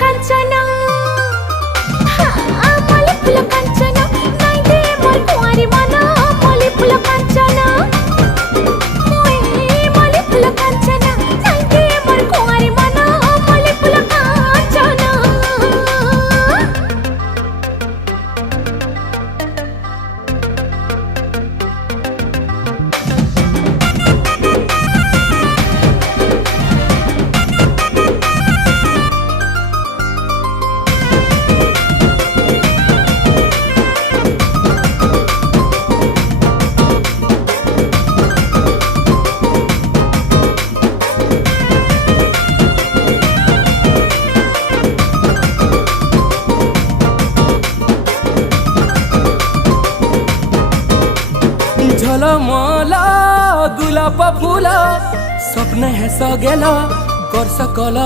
कांचना मल्ली फूल कांचना नाई दे मोर कुंवारी मन मल्ली फूल कांचना मल्ली फूल कांचना नाई दे मोर कुंवारी मन मल्ली फूल कांचना। झलमला गुलाब फुला स्वप्न है सगेला कर सकल